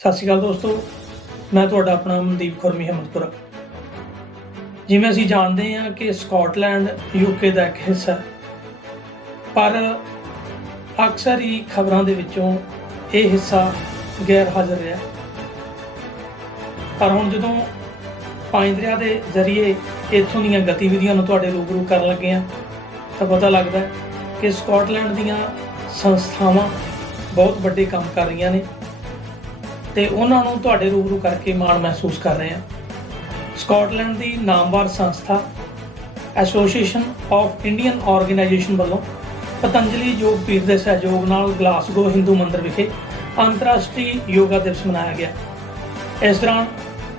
ਸਤਿ ਸ਼੍ਰੀ ਅਕਾਲ ਦੋਸਤੋ, ਮੈਂ ਤੁਹਾਡਾ ਆਪਣਾ ਮਨਦੀਪ ਖੁਰਮੀ ਹਿੰਮਤਪੁਰਾ। ਜਿਵੇਂ ਅਸੀਂ ਜਾਣਦੇ ਹਾਂ ਕਿ ਸਕਾਟਲੈਂਡ ਯੂਕੇ ਦਾ ਇੱਕ ਹਿੱਸਾ ਹੈ, ਪਰ ਅਕਸਰ ਹੀ ਖਬਰਾਂ ਦੇ ਵਿੱਚੋਂ ਇਹ ਹਿੱਸਾ ਗੈਰ ਹਾਜ਼ਰ ਰਿਹਾ। ਪਰ ਹੁਣ ਜਦੋਂ ਪਾਣੀ ਦਰਿਆ ਦੇ ਜ਼ਰੀਏ ਇੱਥੋਂ ਦੀਆਂ ਗਤੀਵਿਧੀਆਂ ਨੂੰ ਤੁਹਾਡੇ ਰੂਬਰੂ ਕਰਨ ਲੱਗੇ ਹਾਂ ਤਾਂ ਪਤਾ ਲੱਗਦਾ ਕਿ ਸਕਾਟਲੈਂਡ ਦੀਆਂ ਸੰਸਥਾਵਾਂ ਬਹੁਤ ਵੱਡੇ ਕੰਮ ਕਰ ਰਹੀਆਂ ਨੇ ਤੇ ਉਹਨਾਂ ਨੂੰ ਤੁਹਾਡੇ ਰੂਬਰੂ ਕਰਕੇ ਮਾਣ ਮਹਿਸੂਸ ਕਰ ਰਹੇ ਹਾਂ। ਸਕਾਟਲੈਂਡ ਦੀ ਨਾਮਵਰ ਸੰਸਥਾ ਐਸੋਸੀਏਸ਼ਨ ਆਫ ਇੰਡੀਅਨ ਆਰਗੇਨਾਈਜੇਸ਼ਨ ਵੱਲੋਂ ਪਤੰਜਲੀ ਯੋਗ ਪੀਠ ਦੇ ਸਹਿਯੋਗ ਨਾਲ ਗਲਾਸਗੋ ਹਿੰਦੂ ਮੰਦਿਰ ਵਿਖੇ ਅੰਤਰਰਾਸ਼ਟਰੀ ਯੋਗਾ ਦਿਵਸ ਮਨਾਇਆ ਗਿਆ। ਇਸ ਦੌਰਾਨ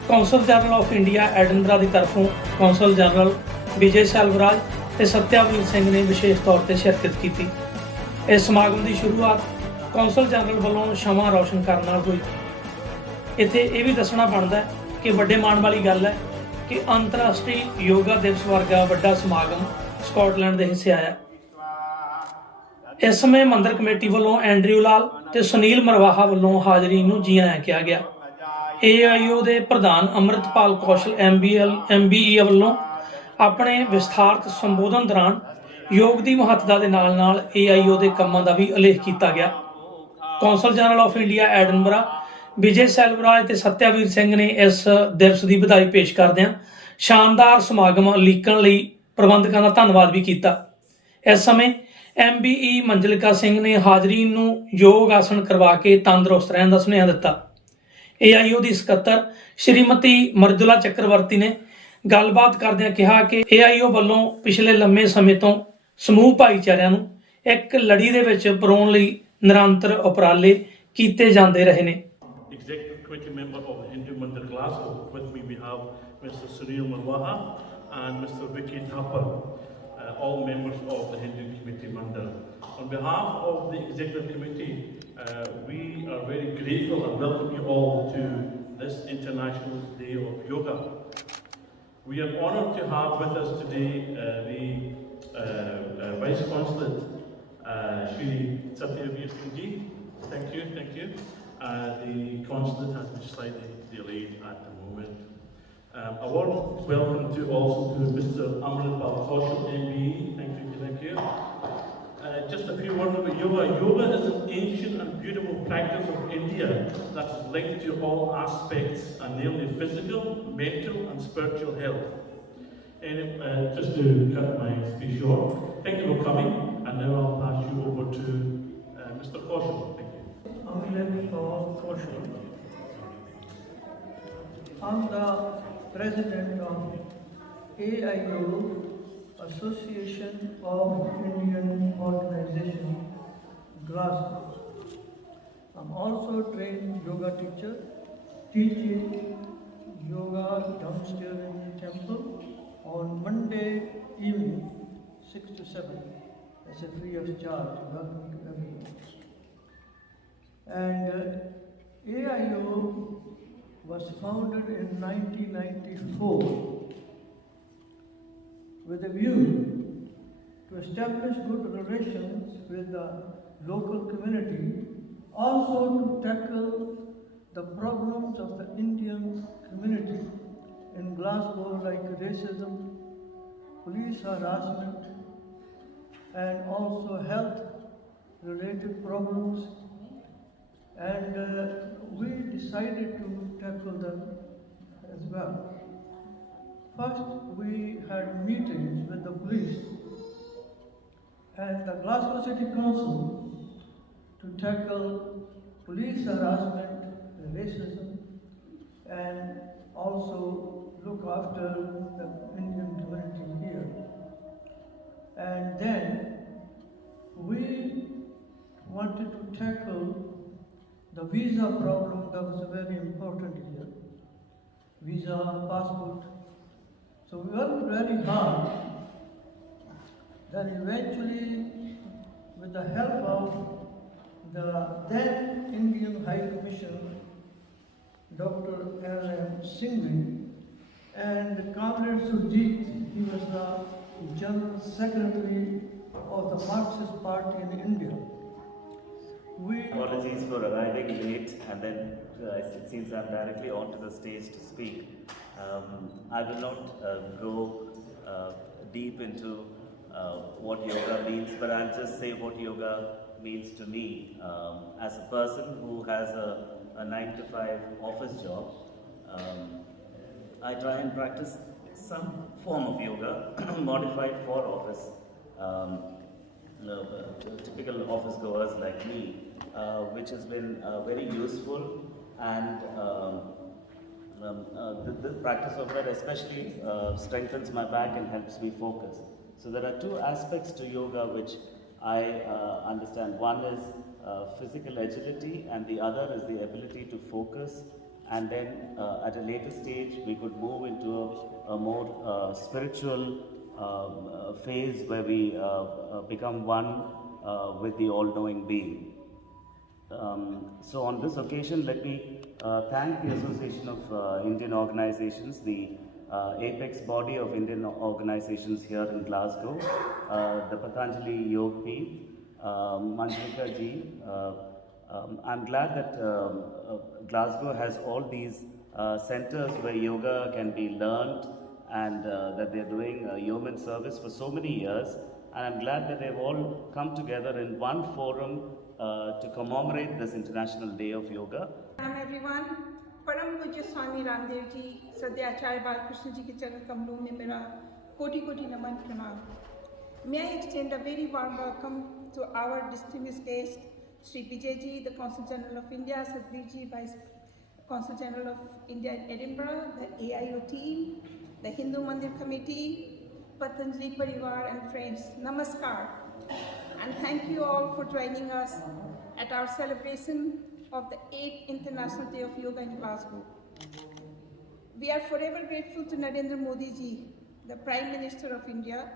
ਕੌਂਸਲ ਜਨਰਲ ਆਫ ਇੰਡੀਆ ਐਡਨਬਰਾ ਦੀ ਤਰਫੋਂ ਕੌਂਸਲ ਜਨਰਲ ਵਿਜੇ ਸੈਲਵਰਾਜ ਤੇ ਸਤਿਆਵੀਰ ਸਿੰਘ ਨੇ ਵਿਸ਼ੇਸ਼ ਤੌਰ ਤੇ ਸ਼ਿਰਕਤ ਕੀਤੀ। ਇਸ ਸਮਾਗਮ ਦੀ ਸ਼ੁਰੂਆਤ ਕੌਂਸਲ ਜਨਰਲ ਵੱਲੋਂ ਸ਼ਮਾ ਰੌਸ਼ਨ ਕਰਨ ਨਾਲ ਹੋਈ। ਇੱਥੇ ਇਹ ਵੀ ਦੱਸਣਾ ਬਣਦਾ ਹੈ ਕਿ ਵੱਡੇ ਮਾਣ ਵਾਲੀ ਗੱਲ ਹੈ ਕਿ ਅੰਤਰਰਾਸ਼ਟਰੀ ਯੋਗਾ ਦਿਵਸ ਵਰਗਾ ਵੱਡਾ ਸਮਾਗਮ ਸਕਾਟਲੈਂਡ ਦੇ ਹਿੱਸੇ ਆਇਆ। ਇਸ ਸਮੇਂ ਮੰਦਿਰ ਕਮੇਟੀ ਵੱਲੋਂ ਐਂਡਰਿਊ ਲਾਲ ਤੇ ਸੁਨੀਲ ਮਰਵਾਹਾ ਵੱਲੋਂ ਹਾਜ਼ਰੀਨ ਨੂੰ ਜੀ ਆਇਆਂ ਕਿਹਾ ਗਿਆ। AIO ਦੇ ਪ੍ਰਧਾਨ ਅੰਮ੍ਰਿਤਪਾਲ ਕੌਸ਼ਲ MBE ਵੱਲੋਂ ਆਪਣੇ ਵਿਸਥਾਰਤ ਸੰਬੋਧਨ ਦੌਰਾਨ ਯੋਗ ਦੀ ਮਹੱਤਤਾ ਦੇ ਨਾਲ-ਨਾਲ AIO ਦੇ ਕੰਮਾਂ ਦਾ ਵੀ ਉਲੇਖ ਕੀਤਾ ਗਿਆ। Consul general of India Edinburgh Vijay Selvaraj ਤੇ ਸਤਿਆਵੀਰ ਸਿੰਘ ਨੇ ਇਸ ਦਿਵਸ ਦੀ ਵਧਾਈ ਪੇਸ਼ ਕਰਦਿਆਂ ਸ਼ਾਨਦਾਰ ਸਮਾਗਮ ਉਲੀਕਣ ਲਈ ਪ੍ਰਬੰਧਕਾਂ ਦਾ ਧੰਨਵਾਦ ਵੀ ਕੀਤਾ। ਇਸ ਸਮੇਂ MBE ਮੰਜਲਿਕਾ ਸਿੰਘ ਨੇ ਹਾਜ਼ਰੀਨ ਨੂੰ ਯੋਗ ਆਸਣ ਕਰਵਾ ਕੇ ਤੰਦਰੁਸਤ ਰਹਿਣ ਦਾ ਸੁਨੇਹਾ ਦਿੱਤਾ। AIO ਦੀ ਸਕੱਤਰ ਸ਼੍ਰੀਮਤੀ ਮਰਜੁਲਾ ਚੱਕਰਵਰਤੀ ਨੇ ਗੱਲਬਾਤ ਕਰਦਿਆਂ ਕਿਹਾ ਕਿ AIO ਵੱਲੋਂ ਪਿਛਲੇ ਲੰਮੇ ਸਮੇਂ ਤੋਂ ਸਮੂਹ ਭਾਈਚਾਰਿਆਂ ਨੂੰ ਇੱਕ ਲੜੀ ਦੇ ਵਿੱਚ ਪਰੋਣ ਲਈ ਨਿਰੰਤਰ ਉਪਰਾਲੇ ਕੀਤੇ ਜਾਂਦੇ ਰਹੇ ਨੇ। Executive Committee member of the Hindu Mandir Glasgow. With me we have Mr. Sunil Marwaha and Mr. Vicky Thapar, all members of the Hindu Committee Mandir. On behalf of the Executive Committee, we are very grateful and welcome you all to this International Day of Yoga. We are honoured to have with us today the Vice Consulate, Shri Satyaveer Singh Ji. Thank you. The consulate has been slightly delayed at the moment. A warm welcome also to Mr. Amritpal Kaushal MBE. Thank you. Just a few words about yoga. Yoga is an ancient and beautiful practice of India that is linked to all aspects and namely physical, mental and spiritual health. And just to cut my speech short, thank you for coming, and now I'll pass you over to Mr. Kaushal. Thank you. I'm the president of AIO, Association of Indian Organization, Glasgow. I'm also a trained yoga teacher, teaching yoga downstairs in the temple on Monday evening, 6 to 7. That's a free of charge. Welcome to everyone. And AIO was founded in 1994 with a view to establish good relations with the local community, also to tackle the problems of the Indian community in Glasgow like racism, police harassment, and also health related problems. And we decided to tackle them as well. First, we had meetings with the police and the Glasgow City Council to tackle police harassment, racism, and also look after the Indian community here. And then we wanted to tackle the visa problem that was very important here. Visa, passport. So we worked very hard. Then eventually, with the help of the then Indian High Commissioner, Dr. L.M. Singhvi, and Comrade Surjit, he was the General Secretary of the Marxist Party in India. We Apologies for arriving late, and then it seems I'm directly onto the stage to speak. I will not go deep into what yoga means, but I'll just say what yoga means to me. As a person who has a 9 to 5 office job, I try and practice some form of yoga modified for office. Typical office goers like me, which has been very useful, and the practice of that especially strengthens my back and helps me focus. So there are two aspects to yoga which I understand. One is physical agility, and the other is the ability to focus. And then at a later stage, we could move into a more spiritual phase where we become one with the all-knowing being. So on this occasion, let me thank the Association of Indian Organizations, the apex body of Indian organizations here in Glasgow, the Patanjali Yog Peeth, Manjulika ji. I'm glad that Glasgow has all these centers where yoga can be learned, and that they're doing yeoman service for so many years. And I'm glad that they've all come together in one forum to commemorate this International Day of Yoga. Hello everyone, परम पूज्य स्वामी रामदेव जी, श्रद्धेय आचार्य बालकृष्ण जी के चरण कमलों में मेरा कोटि कोटि नमन प्रणाम. May I extend a very warm welcome to our distinguished guest, Sri Vijay ji, the Consul General of India, Sadhvir ji, Vice Consul General of India in Edinburgh, the AIO team, the Hindu Mandir Committee, Patanjali Parivar and friends. Namaskar. And thank you all for joining us at our celebration of the 8th International Day of Yoga in Glasgow. We are forever grateful to Narendra Modi ji, the Prime Minister of India,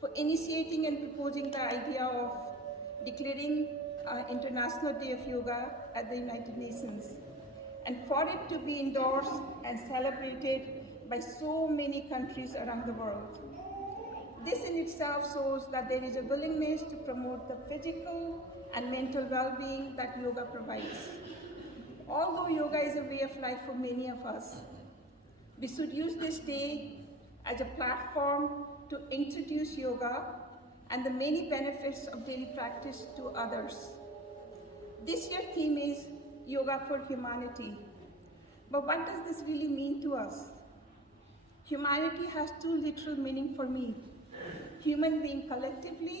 for initiating and proposing the idea of declaring International Day of Yoga at the United Nations, and for it to be endorsed and celebrated by so many countries around the world. This in itself shows that there is a willingness to promote the physical and mental well-being that yoga provides. Although yoga is a way of life for many of us, we should use this day as a platform to introduce yoga and the many benefits of daily practice to others. This year's theme is Yoga for Humanity. But what does this really mean to us? Humanity has two literal meanings for me: human being collectively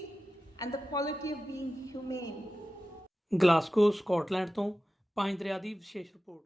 and the quality of being humane. Glasgow Scotland ਤੋਂ ਪੰਜ ਦਰਿਆ ਦੀ ਵਿਸ਼ੇਸ਼ report.